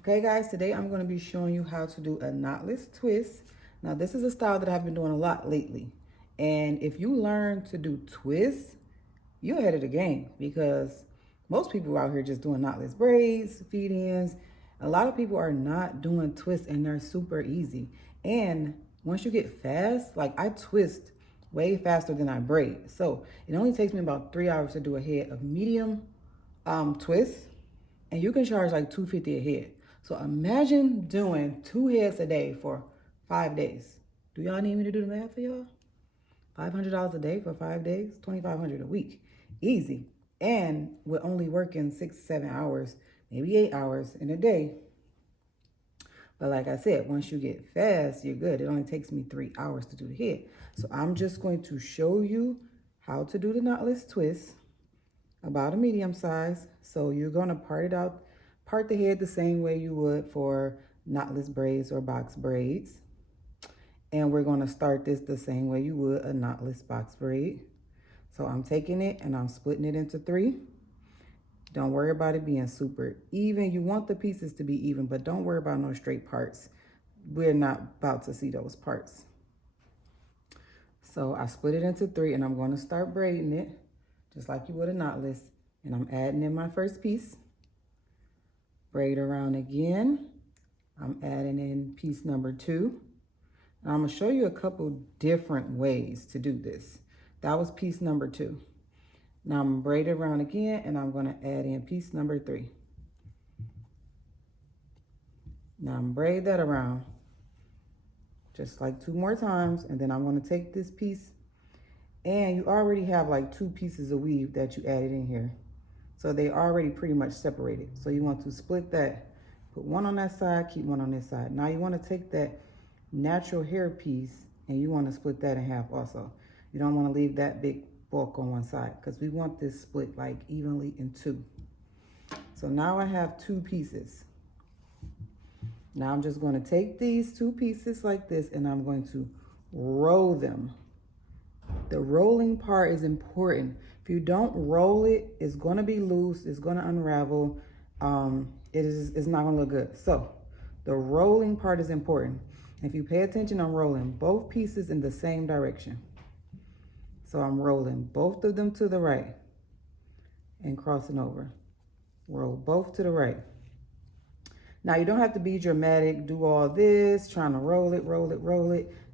Okay guys, today I'm going to be showing you how to do a knotless twist. Now this is a style that I've been doing a lot lately. And if you learn to do twists, you're ahead of the game because most people out here just doing knotless braids, feed ins. A lot of people are not doing twists and they're super easy. And once you get fast, like I twist way faster than I braid. So it only takes me about 3 hours to do a head of medium twists, and you can charge like $250 a head. So imagine doing 2 heads a day for 5 days. Do y'all need me to do the math for y'all? $500 a day for 5 days, $2,500 a week, easy. And we're only working 6-7 hours, maybe 8 hours in a day. But like I said, once you get fast, you're good. It only takes me 3 hours to do the head. So I'm just going to show you how to do the knotless twist, about a medium size. So you're going to part the head the same way you would for knotless braids or box braids. And we're going to start this the same way you would a knotless box braid. So I'm taking it and I'm splitting it into 3. Don't worry about it being super even. You want the pieces to be even, but don't worry about no straight parts. We're not about to see those parts. So I split it into 3 and I'm going to start braiding it just like you would a knotless. And I'm adding in my first piece. Braid around again. I'm adding in piece number 2. Now I'm going to show you a couple different ways to do this. That was piece number 2. Now I'm going to braid it around again and I'm going to add in piece number 3. Now I'm braid that around just like 2 more times, and then I'm going to take this piece, and you already have like 2 pieces of weave that you added in here. So they already pretty much separated. So you want to split that, put one on that side, keep one on this side. Now you want to take that natural hair piece and you want to split that in half also. You don't want to leave that big bulk on one side because we want this split like evenly in 2. So now I have 2 pieces. Now I'm just going to take these 2 pieces like this and I'm going to roll them. The rolling part is important. If you don't roll it, it's going to be loose, it's going to unravel. It's not going to look good. So the rolling part is important. If you pay attention, I'm rolling both pieces in the same direction. So I'm rolling both of them to the right and crossing over. Roll both to the right. Now you don't have to be dramatic, do all this, trying to roll it,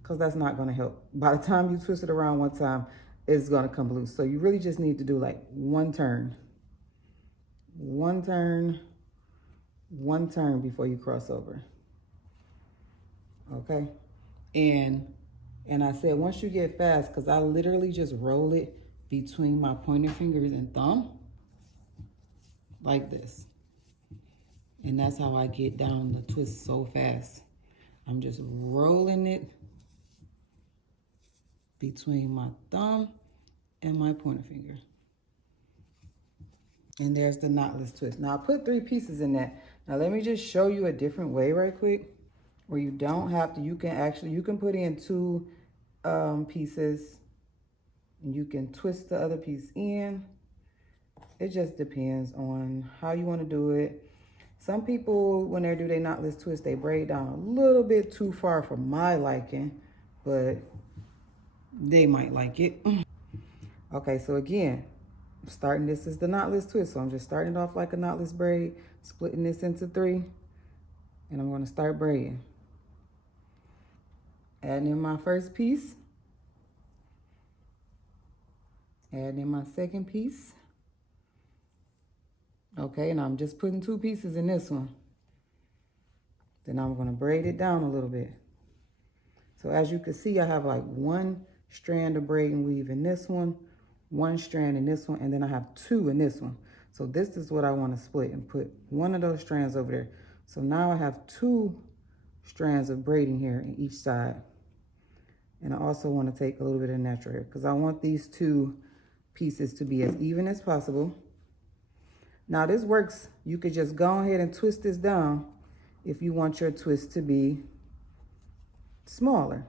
because that's not going to help. By the time you twist it around one time, it's going to come loose. So you really just need to do like one turn before you cross over. Okay? And I said once you get fast, because I literally just roll it between my pointer fingers and thumb like this. And that's how I get down the twist so fast. I'm just rolling it between my thumb and my pointer finger. And there's the knotless twist. Now I put 3 pieces in that. Now let me just show you a different way right quick where you don't have to, you can put in 2 pieces and you can twist the other piece in. It just depends on how you want to do it. Some people, when they do their knotless twist, they braid down a little bit too far for my liking, but they might like it. Okay, so again, this is the knotless twist. So I'm just starting it off like a knotless braid, splitting this into 3, and I'm going to start braiding. Adding in my first piece. Adding in my second piece. Okay, and I'm just putting 2 pieces in this one. Then I'm going to braid it down a little bit. So as you can see, I have like 1 strand of braid and weave in this one, 1 strand in this one, and then I have 2 in this one. So this is what I want to split and put 1 of those strands over there. So now I have 2 strands of braiding here in each side. And I also want to take a little bit of natural hair because I want these 2 pieces to be as even as possible. Now this works, you could just go ahead and twist this down if you want your twist to be smaller,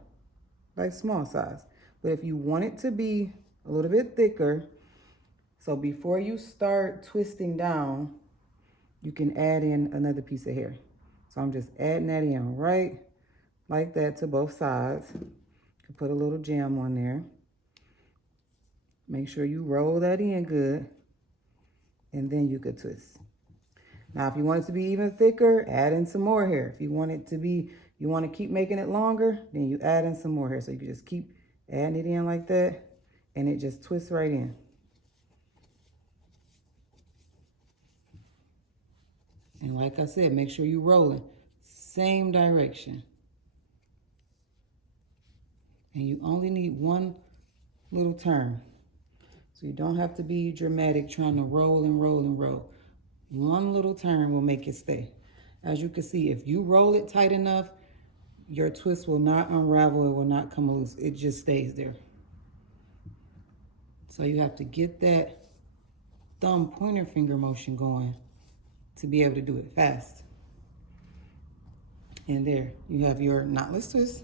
like small size. But if you want it to be a little bit thicker, so before you start twisting down, you can add in another piece of hair. So I'm just adding that in right like that to both sides. You can put a little jam on there. Make sure you roll that in good, and then you could twist. Now, if you want it to be even thicker, add in some more hair. If you want it to be, you want to keep making it longer, then you add in some more hair. So you can just keep adding it in like that, and it just twists right in. And like I said, make sure you're rolling. Same direction. And you only need one little turn. So you don't have to be dramatic trying to roll and roll and roll. One little turn will make it stay. As you can see, if you roll it tight enough, your twist will not unravel, it will not come loose. It just stays there. So you have to get that thumb pointer finger motion going to be able to do it fast. And there, you have your knotless twist.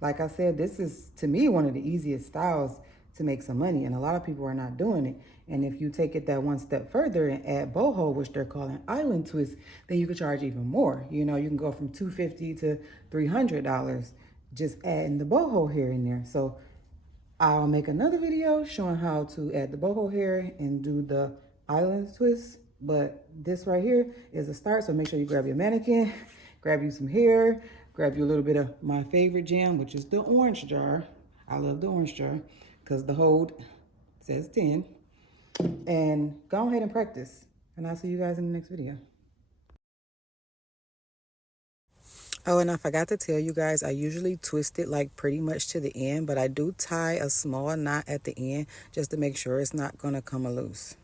Like I said, this is, to me, one of the easiest styles to make some money, and a lot of people are not doing it. And if you take it that one step further and add boho, which they're calling island twist, then you could charge even more. You know, you can go from $250 to $300 just adding the boho hair in there. So I'll make another video showing how to add the boho hair and do the island twist. But this right here is a start, so make sure you grab your mannequin, grab you some hair, grab you a little bit of my favorite jam, which is the orange jar. I love the orange jar because the hold says 10. And go ahead and practice. And I'll see you guys in the next video. Oh, and I forgot to tell you guys, I usually twist it like pretty much to the end, but I do tie a small knot at the end just to make sure it's not gonna come loose.